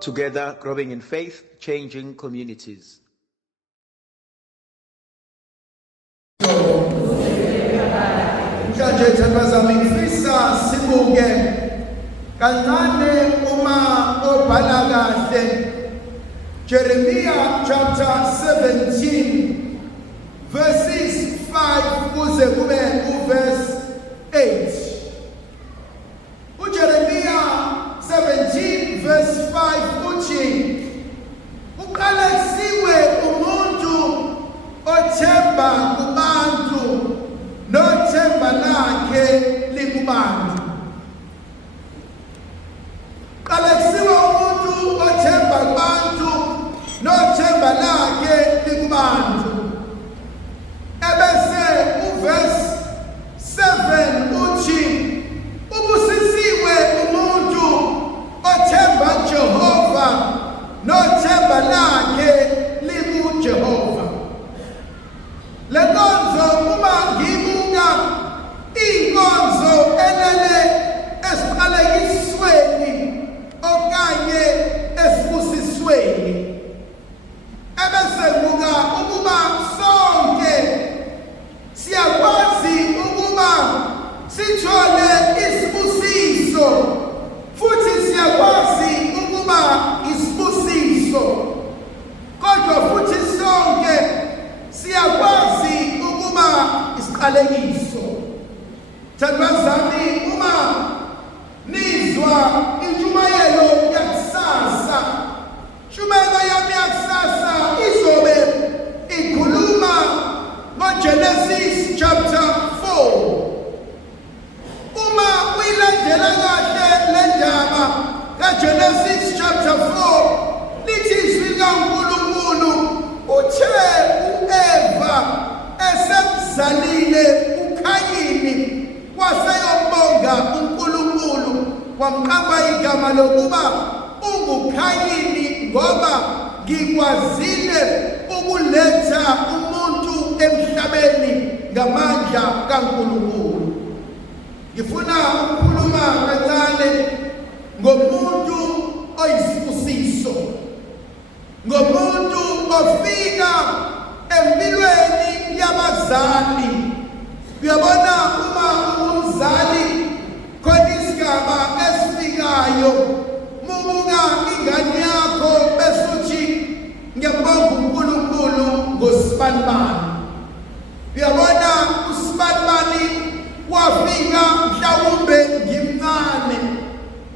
Together, growing in faith, changing communities. Manje thandazami ngifisa sibuke kancane uma obhala kahle Jeremiah chapter 17 verses 5 kuze kube uverse 8. Jeremiah 17 verse 5 uthi uqalekisiwe umuntu othemba kubantu nothemba lakhe likubantu. Uqalekisiwe umuntu othemba kubantu nothemba lakhe likubantu. Ebese uverse 7 uthi ubusisiwe umuntu othemba Jehova nothemba lakhe likuJehova. Lenkonzo uma ngibuka inkonzo elele esiqalekisweni okanye esibusisweni, ebese ngibuka ukuba sonke siyakwazi ukuba sithole isibusiso futhi siyakwazi ukuba isibusiso, kodwa futhi sonke siyakwazi ukuba isiqalekiso. Thandazami, uma nizwa intshumayelo yakusasa, intshumayelo yami yakusasa izobe ikhuluma ngoGenesis chapter 4. Uma uyilandela kahle le ndaba kaGenesis chapter 4, lithi izwi likaNkulunkulu uthe u-Eva esemzalile uKhayini waseyobonga uNkulunkulu wamqamba igama lokuba unguKhayini ngoba ngikwazile ukuletha umuntu emhlabeni ngamandla kaNkulunkulu. Ngifuna ukukhuluma kancane ngomuntu oyisibusiso, ngomuntu ofika empilweni yabazali. Uyabona, uma umzali khona isigaba esifikayo, mubuka ingane yakho besuthi ngiyabonga uNkulunkulu ngosibanibani. Uyabona, usibanibani wafika mhlawumbe ngimncane,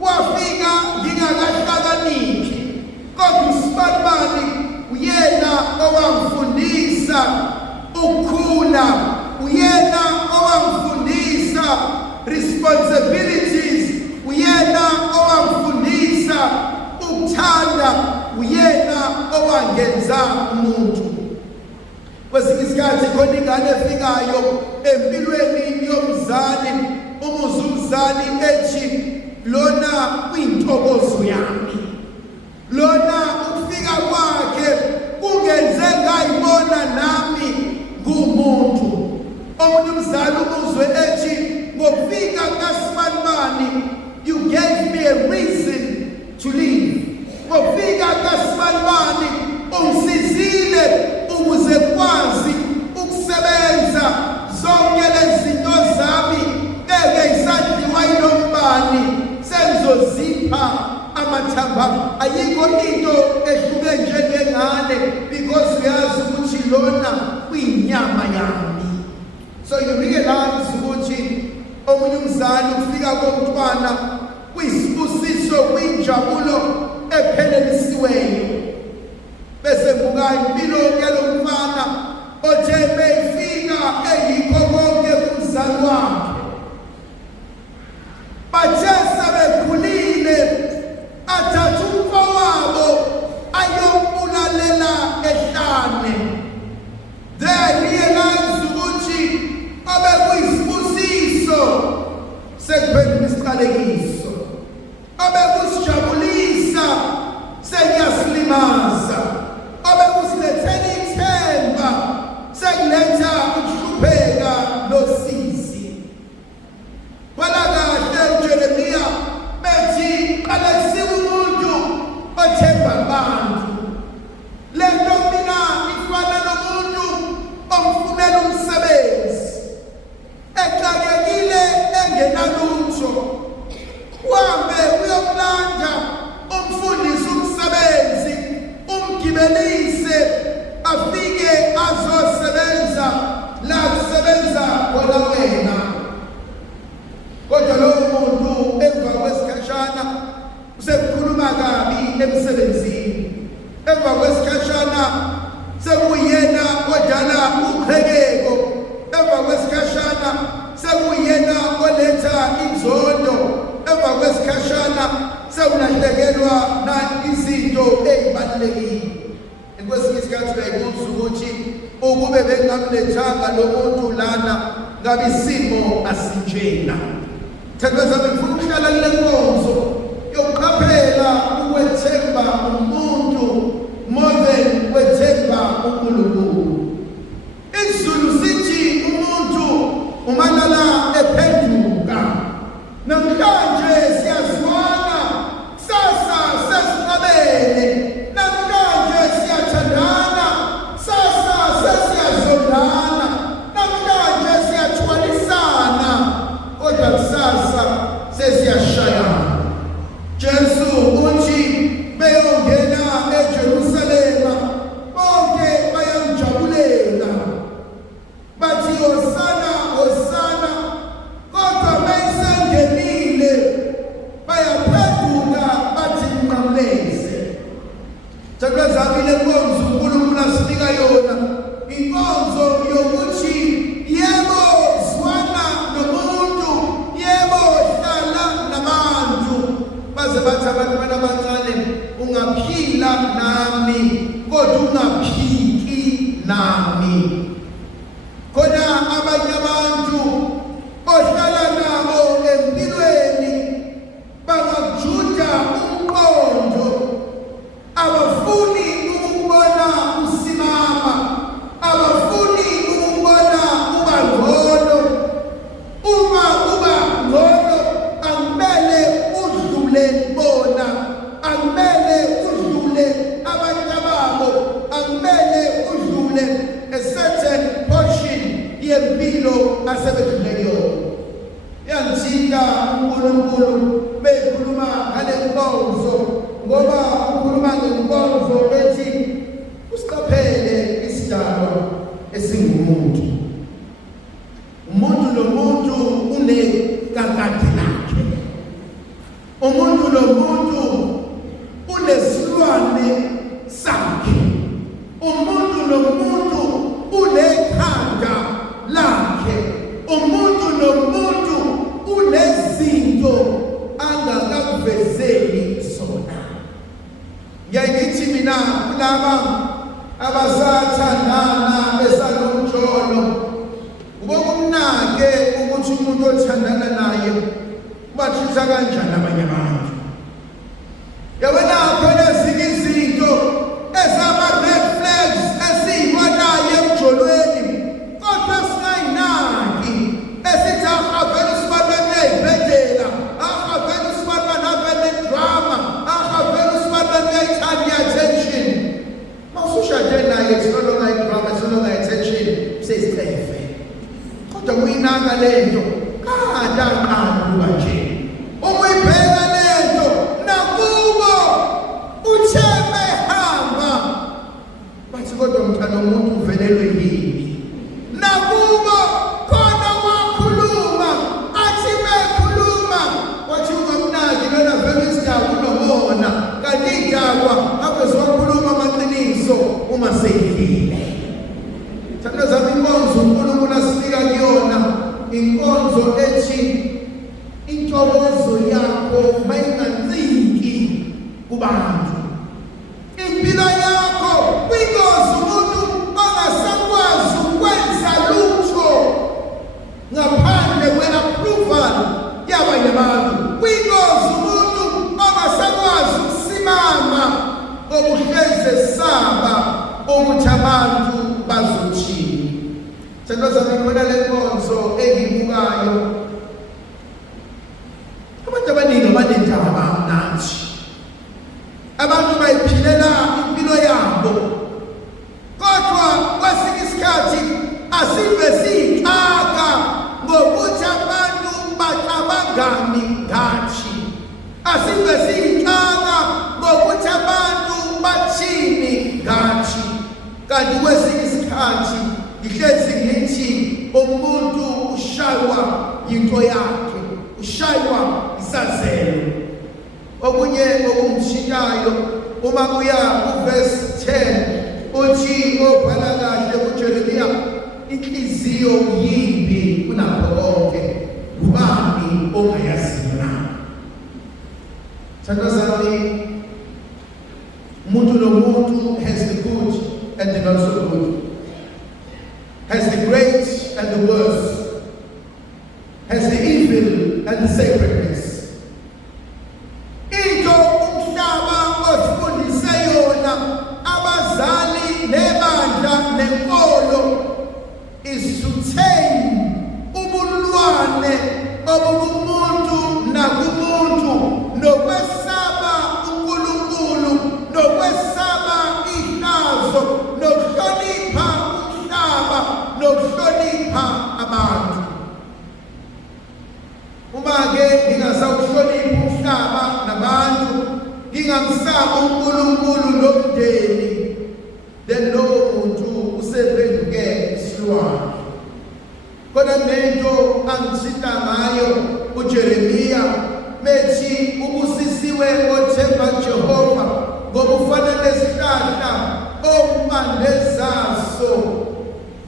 wafika ngingakahlakaniphi, kodwa usibanibani uyena owangifundisa ukukhula, uyena owangifundisa responsibilities, uyena owangifundisa ukuthanda, uyena owangenza umuntu. Kwesinye isikhathi khona ingane efikayo empilweni yomzali, umuzwa umzali ethi lona kuyintokozo yami, lona ukufika kwakhe kungenze ngayibona nami ngumuntu. Omunye umzali umuzwe ethi ngokufika kaSibanibani, you gave me a reason to live. Ngokufika kaSibanibani ungisizile ukuze kwazi ukusebenza zonke lezi zinto zami ebeyisadliwa yilombani sengizozipha amathamba. Ayikho into ehluke njengengane, because uyazi ukuthi lona kuyinyama yami. So you realize ukuthi omunye umzali ufika komntwana kuyisibusiso, kuyinjabulo ephelelisiweyo. Bese ngibuka impilo yalomfana othe beyifika eyikho konke kumzali wakhe, bathe sebekhulile athatha umfowabo ayombulalela ehlane. They realize ukuthi obekuyisibusiso sekuphendula isiqalekiso, obekusijabulisa sekuyasilimaza, obekusilethela ithemba sekuletha ukuhlupheka nosizi. Wala kahle uJeremiya bethi qalekisiwe umuntu othemba abantu. Le nto mina ifana nomuntu omfunela umsebenzi exakekile engenalutho. Uhambe uyokulanda umfundisi umsebenzi, umgibelise afike azosebenza la kusebenza khona wena. Kodwa lowo muntu emva kwesikhashana usekukhuluma kabi emsebenzini. Emva kwesikhashana sekuyena odala uqhekeko. Emva kwesikhashana sekuyena oletha inzondo. Emva kwesikhashana sekulahlekelwa na izinto ezibalulekile. Kwesinye isikhathi bayikuza ukuthi ukube bengamlethanga lo muntu lana ngabe isimo asinjena. Themba zami ngifuna ukuhlala kule nkonzo yokuqaphela ukwethemba umuntu more than ukwethemba uNkulunkulu. IsiZulu sithi umuntu umalala ephenduka. Namhlanje siyazwana, sasa sesinqabele. Namhlanje siyathandana, sasa sesiyazondana. Namhlanje siyathwalisana, kodwa kusasa sesiyashayana. Jesu uthi beyongena eJerusalema bonke bayamjabulela. Bathi hosana, hosana. Kodwa besengenile bayaphenduka bathi nqamleze. Themba zami le nkonzo uNkulunkulu asinika yona inkonzo yokuthi yebo zwana nomuntu, yebo hlala nabantu. Baze bathi abantu abancane ungaphila nami kodwa ungaphiki nami. Khona abanye abantu ohlala nabo empilweni bangajuda umqondo, abafuni ukubona usimama, abafuni ukubona uba ngcono. Uma uba ngcono akumele udlule bona, akumele udlule abantwababo, akumele udlule a certain portion yempilo asebedlule kuyona. Yangithinta uNkulunkulu bekhuluma ngale nkonzo, ngoba ukhuluma ngenkonzo ethi usiqaphele isidalwa esingumuntu. Umuntu nomuntu unekakade lakhe. Umuntu nomuntu unesilwane sakhe. Umuntu nomuntu unekhanda lakhe. Umuntu nomuntu unezinto angakakuvezeli zona. Ngiyayithi mina kulaba abasathandana besanomjolo, ubokumnake ukuthi umuntu othandana naye ubathisa kanjani abanye abantu. Yabona khona ezinye izinto ezama-red flags esiyibonayo emjolweni, kodwa singayinaki. Esithi avele usibanibani uyayibhedela, avele usibanibani avele drama, avele usibanibani uyayithanda i-attention. Mawusushade naye it's no longer i-drama, it's no longer i-attention, sesicefe. Kodwa kuyinaka lento kadaqaluka nje. Umuyibheka lento nakubo uthe behamba bathi kodwa mthanda umuntu uvelelwe yini. Nakubo khona wakhuluma athi bekhuluma wathi ungamnaki lona vele isidakwa unobona, kanti idakwa abeziwakhuluma amaqiniso uma seyidlile. Thanda zami inkonzo uNkulunkulu asinika kuyona inkonzo ethi intokozo yakho mayinganciki kubantu. Impilo yakho kwingozi umuntu ongasakwazi ukwenza lutho ngaphandle kwe-approval yabanye abantu. Kwingozi umuntu ongasakwazi ukusimama ngokuhleze saba ukuthi abantu bazothini. Thanda zami ngibona le nkonzo engiyibukayo, abantu abaningi abanendaba nathi. Abantu kanti kwesinye isikhathi ihlezi ngithi umuntu ushaywa into yakhe, ushaywa isazelo. Okunye okumshintshayo uma kuya kuverse 10 uthi obhala kahle kuJeremiya, inhliziyo yimbi kunakho konke, ubani ongayaziyo na? Thakazani, umuntu nomuntu has the good and the not so good, has the great and the worst, has the evil and the sacredness. Into umhlaba osifundise yona abazali nebandla nenkolo is to tame ubulwane obumuntu nakumuntu, nokwesaba uNkulunkulu, nokwesaba ihlazo, nokuhlonipha umhlaba, nokuhlonipha abantu. Uma-ke ngingasawuhloniphi umhlaba nabantu, ngingamsaba uNkulunkulu nomndeni, then lowo muntu usephenduke isilwane. Kodwa nento angithinta ngayo uJeremiya methi ubusisiwe othemba Jehova, ngoba ufana nesihlahla ompande zaso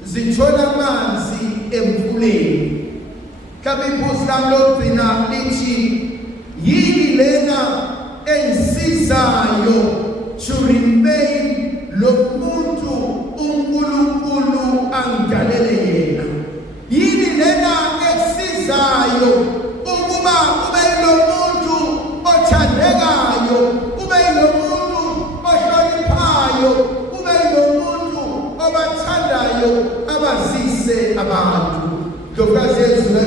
zithola amanzi emfuleni. Mhlawumbe iphuzu lami lokugcina lithi, yini lena engisizayo to remain lo muntu uNkulunkulu angidalele yena? Yini lena engisizayo ukuba kube yilo muntu othandekayo, kube yilo muntu ohloniphayo, kube yilo muntu obathandayo abazise abantu? Ndokazi yezulu